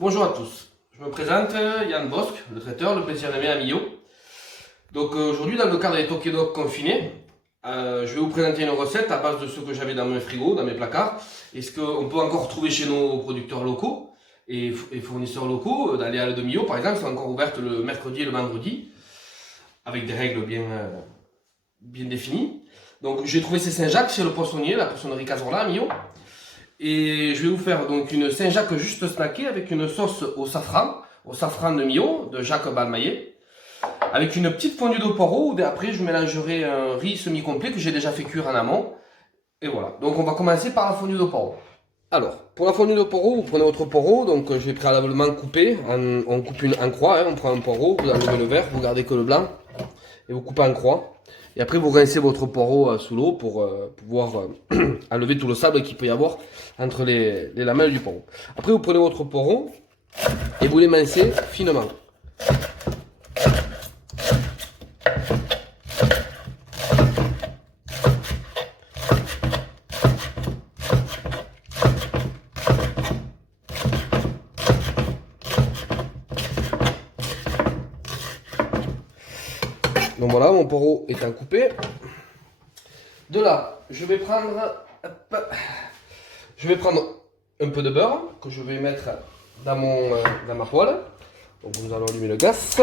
Bonjour à tous, je me présente Yann Bosque, le traiteur, le plaisir d'aimer à Millau. Donc aujourd'hui dans le cadre des Tokidoki confinés, je vais vous présenter une recette à base de ce que j'avais dans mes frigos, dans mes placards, et ce qu'on peut encore trouver chez nos producteurs locaux et fournisseurs locaux. Dans les halles de Millau par exemple, sont encore ouvertes le mercredi et le vendredi, avec des règles bien définies. Donc j'ai trouvé ces Saint-Jacques chez le poissonnier, la poissonnerie Cazorla à Millau. Et je vais vous faire donc une Saint-Jacques juste snackée avec une sauce au safran de Millau, de Jacques Balmaillet, avec une petite fondue de poireau, où après je mélangerai un riz semi-complet que j'ai déjà fait cuire en amont. Et voilà, donc on va commencer par la fondue de poireau. Alors, pour la fondue de poireau, vous prenez votre poireau, donc je vais préalablement couper, on coupe en croix, on prend un poireau, vous enlevez le vert, vous gardez que le blanc, et vous coupez en croix. Et après, vous rincez votre poireau sous l'eau pour pouvoir enlever tout le sable qu'il peut y avoir entre les lamelles du poireau. Après, vous prenez votre poireau et vous l'émincez finement. Donc voilà, mon poireau étant coupé. De là, je vais prendre un peu de beurre que je vais mettre dans ma poêle. Donc nous allons allumer le gaz.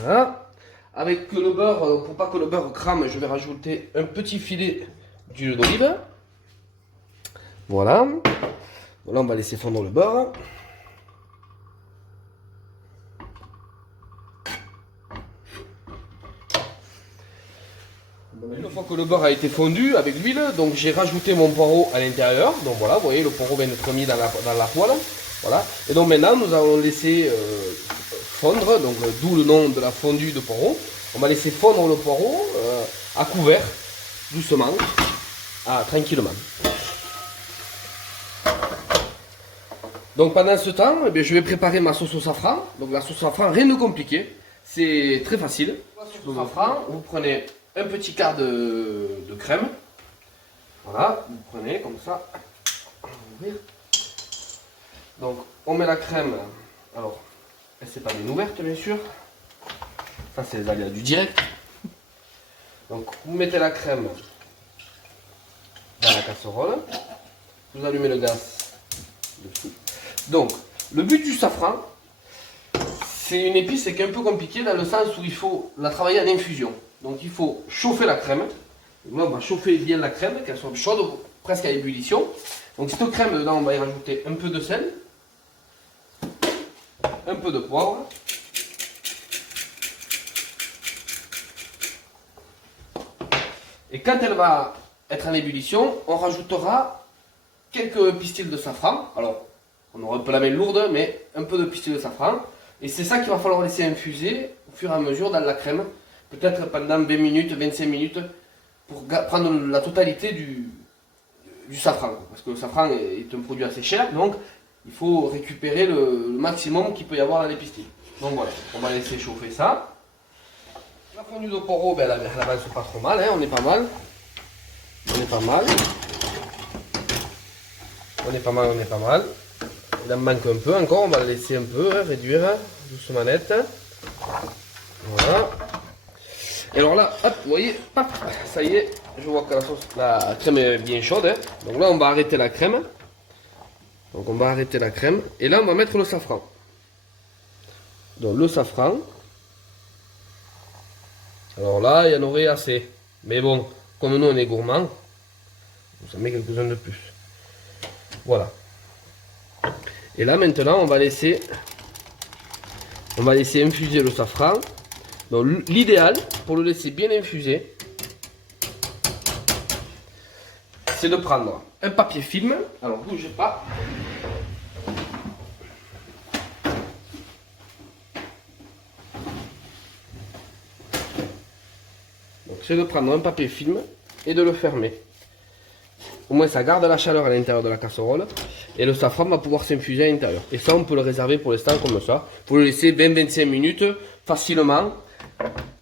Voilà. Avec le beurre, pour pas que le beurre crame, je vais rajouter un petit filet d'huile d'olive. Voilà. Voilà, on va laisser fondre le beurre. Une fois que le beurre a été fondu avec l'huile, donc j'ai rajouté mon poireau à l'intérieur. Donc voilà, vous voyez, le poireau vient d'être mis dans la poêle. Voilà. Et donc maintenant, nous allons laisser fondre, donc d'où le nom de la fondue de poireau. On va laisser fondre le poireau à couvert, doucement, tranquillement. Donc pendant ce temps, eh bien, je vais préparer ma sauce au safran. Donc la sauce au safran, rien de compliqué, c'est très facile. La sauce au safran, vous prenez un petit quart de crème. Voilà, vous prenez comme ça. On va ouvrir. Donc on met la crème. Alors, c'est pas bien ouverte bien sûr. Ça c'est les aléas du direct. Donc vous mettez la crème dans la casserole. Vous allumez le gaz dessus. Donc le but du safran, c'est une épice qui est un peu compliquée dans le sens où il faut la travailler en infusion. Donc il faut chauffer la crème. Donc là on va chauffer bien la crème, qu'elle soit chaude, presque à ébullition. Donc cette crème dedans on va y rajouter un peu de sel, un peu de poivre. Et quand elle va être en ébullition, on rajoutera quelques pistils de safran. Alors on aura un peu la main lourde, mais un peu de pistils de safran. Et c'est ça qu'il va falloir laisser infuser au fur et à mesure dans la crème. Peut-être pendant 20 minutes, 25 minutes, pour prendre la totalité du safran. Parce que le safran est un produit assez cher, donc il faut récupérer le maximum qu'il peut y avoir dans les pistils. Donc voilà, on va laisser chauffer ça. La fondue de poireau, ben, elle avance pas trop mal, hein, on est pas mal. On est pas mal. On est pas mal, on est pas mal. Il en manque un peu encore, on va le laisser un peu, hein, réduire doucement net. Voilà. Et alors là, hop, vous voyez, paf, ça y est, je vois que la crème est bien chaude. Hein. Donc là, on va arrêter la crème. Donc on va arrêter la crème. Et là, on va mettre le safran. Donc le safran. Alors là, il y en aurait assez. Mais bon, comme nous, on est gourmands, on en met quelques-uns de plus. Voilà. Et là, maintenant, on va laisser infuser le safran. Donc l'idéal, pour le laisser bien infuser, c'est de prendre un papier film. Alors bougez pas. Donc c'est de prendre un papier film et de le fermer. Au moins ça garde la chaleur à l'intérieur de la casserole et le safran va pouvoir s'infuser à l'intérieur. Et ça on peut le réserver pour l'instant comme ça. Il faut le laisser 20-25 minutes facilement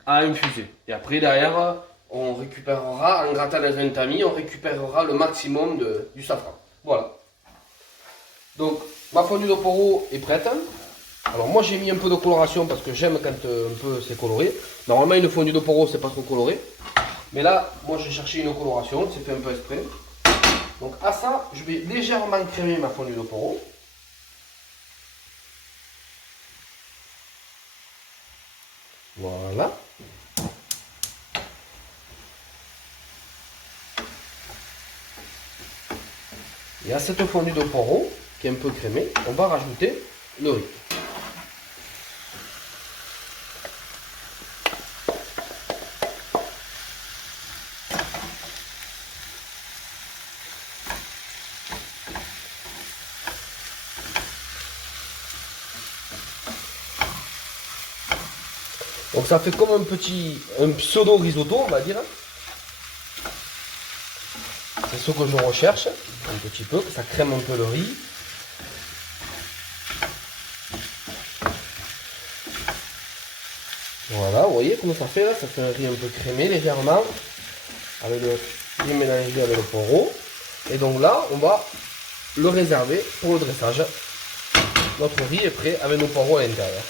à infuser. Et après derrière on récupérera, en grattant dans un tamis, on récupérera le maximum du safran. Voilà. Donc Ma fondue de poireaux est prête. Alors moi j'ai mis un peu de coloration parce que j'aime quand un peu c'est coloré. Normalement une fondue de poireaux c'est pas trop coloré. Mais là, moi j'ai cherché une coloration, c'est fait un peu exprès. Donc à ça, je vais légèrement crémer ma fondue de poireaux. Voilà. Et à cette fondue de poireaux, qui est un peu crémée, on va rajouter le riz. Donc ça fait comme un pseudo risotto, on va dire. C'est ce que je recherche, un petit peu, que ça crème un peu le riz. Voilà, vous voyez comment ça fait là, ça fait un riz un peu crémé légèrement, avec le riz mélangé avec le poireau. Et donc là, on va le réserver pour le dressage. Notre riz est prêt avec nos poireaux à l'intérieur.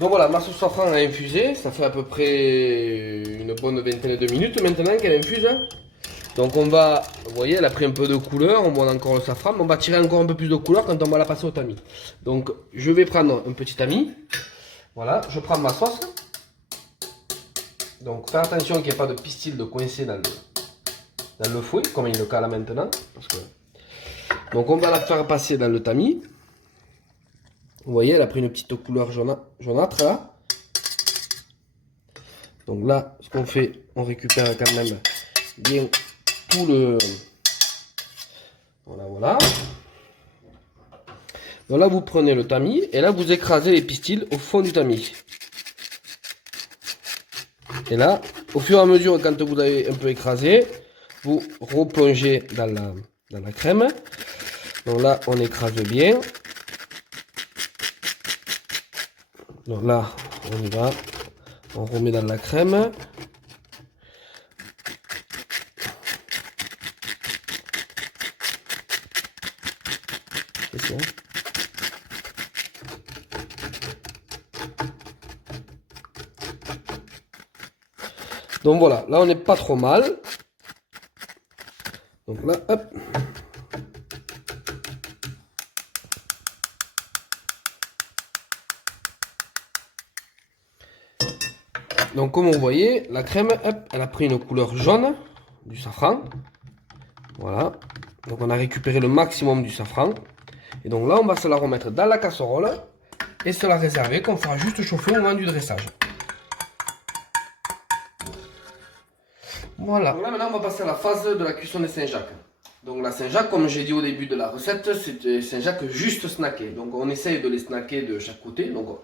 Donc voilà, ma sauce safran a infusé, ça fait à peu près une bonne vingtaine de minutes maintenant qu'elle infuse. Donc on va, vous voyez, elle a pris un peu de couleur, on voit encore le safran, mais on va tirer encore un peu plus de couleur quand on va la passer au tamis. Donc je vais prendre un petit tamis, voilà, je prends ma sauce. Donc faire attention qu'il n'y ait pas de pistil de coincé dans le fouet, comme il est le cas là maintenant. Parce que... Donc on va la faire passer dans le tamis. Vous voyez, elle a pris une petite couleur jaunâtre là. Donc là, ce qu'on fait, on récupère quand même bien tout le... Voilà, voilà. Donc là, vous prenez le tamis et là, vous écrasez les pistils au fond du tamis. Et là, au fur et à mesure, quand vous avez un peu écrasé, vous replongez dans la crème. Donc là, on écrase bien. Donc là, on y va. On remet dans la crème. C'est ça. Donc voilà, là on n'est pas trop mal. Donc là, hop. Donc comme vous voyez, la crème, hop, elle a pris une couleur jaune du safran. Voilà. Donc on a récupéré le maximum du safran. Et donc là, on va se la remettre dans la casserole et se la réserver qu'on fera juste chauffer au moment du dressage. Voilà. Donc là, maintenant, on va passer à la phase de la cuisson des Saint-Jacques. Donc la Saint-Jacques, comme j'ai dit au début de la recette, c'est des Saint-Jacques juste snackés. Donc on essaye de les snacker de chaque côté. Donc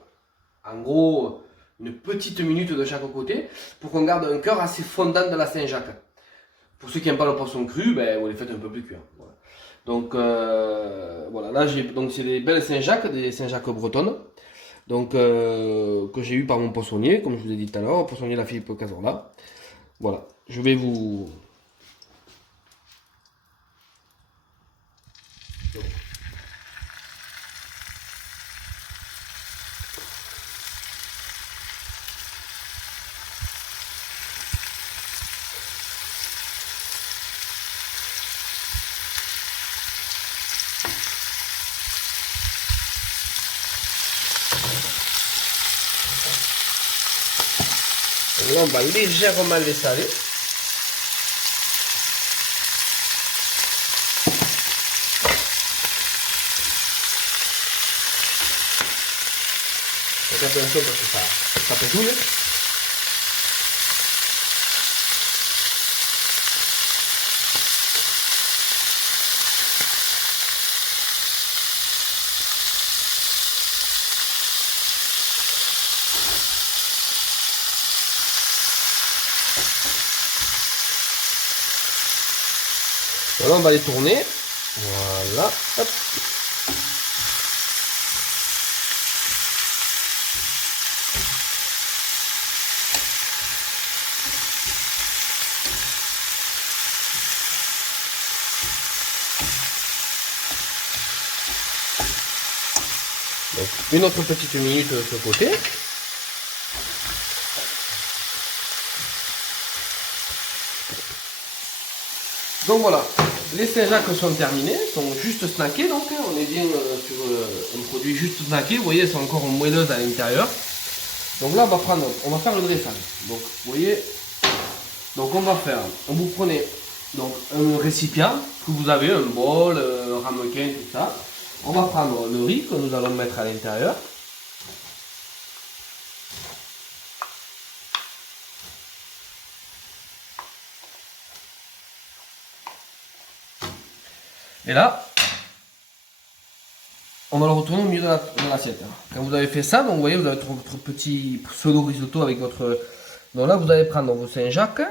en gros, une petite minute de chaque côté pour qu'on garde un cœur assez fondant de la Saint-Jacques. Pour ceux qui n'aiment pas le poisson cru, ben, vous les faites un peu plus cuire. Voilà. Donc voilà, là c'est des belles Saint-Jacques, des Saint-Jacques bretonnes. Donc que j'ai eu par mon poissonnier, comme je vous ai dit tout à l'heure, poissonnier la Philippe Cazorla. Voilà, je vais vous... Donc là, on va légèrement les saler. Faites attention parce que ça pétouille. Donc là, on va les tourner. Voilà. Hop. Donc, une autre petite minute de ce côté. Donc voilà, les Saint-Jacques sont terminés, sont juste snackés, donc on est bien sur un produit juste snacké. Vous voyez, elles sont encore moelleuses à l'intérieur. Donc là, on va faire le dressage. Donc, vous voyez, donc on vous prenez donc un récipient que vous avez, un bol, un ramequin, tout ça. On va prendre le riz que nous allons mettre à l'intérieur. Et là, on va le retourner au milieu de l'assiette. Quand vous avez fait ça, donc vous voyez, vous avez votre petit pseudo risotto avec votre... Donc là, vous allez prendre vos Saint-Jacques.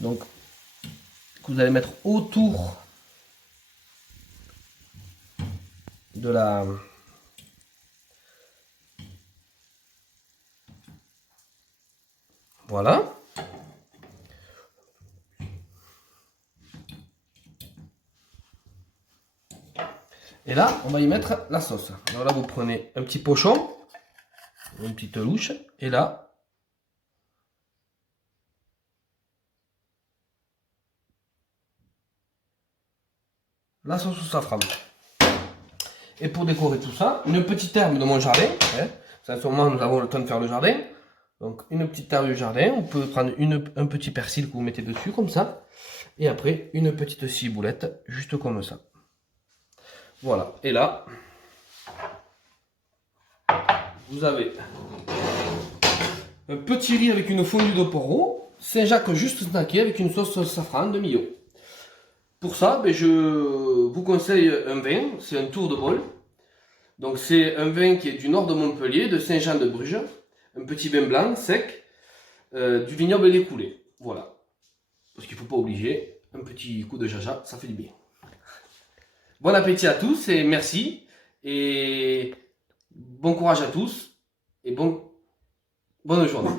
Donc, que vous allez mettre autour de la... Voilà. Et là, on va y mettre la sauce. Alors là, vous prenez un petit pochon, une petite louche, et là, la sauce au safran. Et pour décorer tout ça, une petite herbe de mon jardin. En ce moment, nous avons le temps de faire le jardin. Donc, une petite herbe du jardin. On peut prendre un petit persil que vous mettez dessus, comme ça. Et après, une petite ciboulette, juste comme ça. Voilà. Et là, vous avez un petit riz avec une fondue de poireaux. Saint-Jacques juste snacké avec une sauce safran de Millau. Pour ça, je vous conseille un vin, c'est un tour de bol. Donc c'est un vin qui est du nord de Montpellier, de Saint-Jean-de-Bruges. Un petit vin blanc, sec, du vignoble Les Coulées. Voilà. Parce qu'il ne faut pas obliger, un petit coup de jaja, ça fait du bien. Bon appétit à tous et merci. Et bon courage à tous et bonne journée.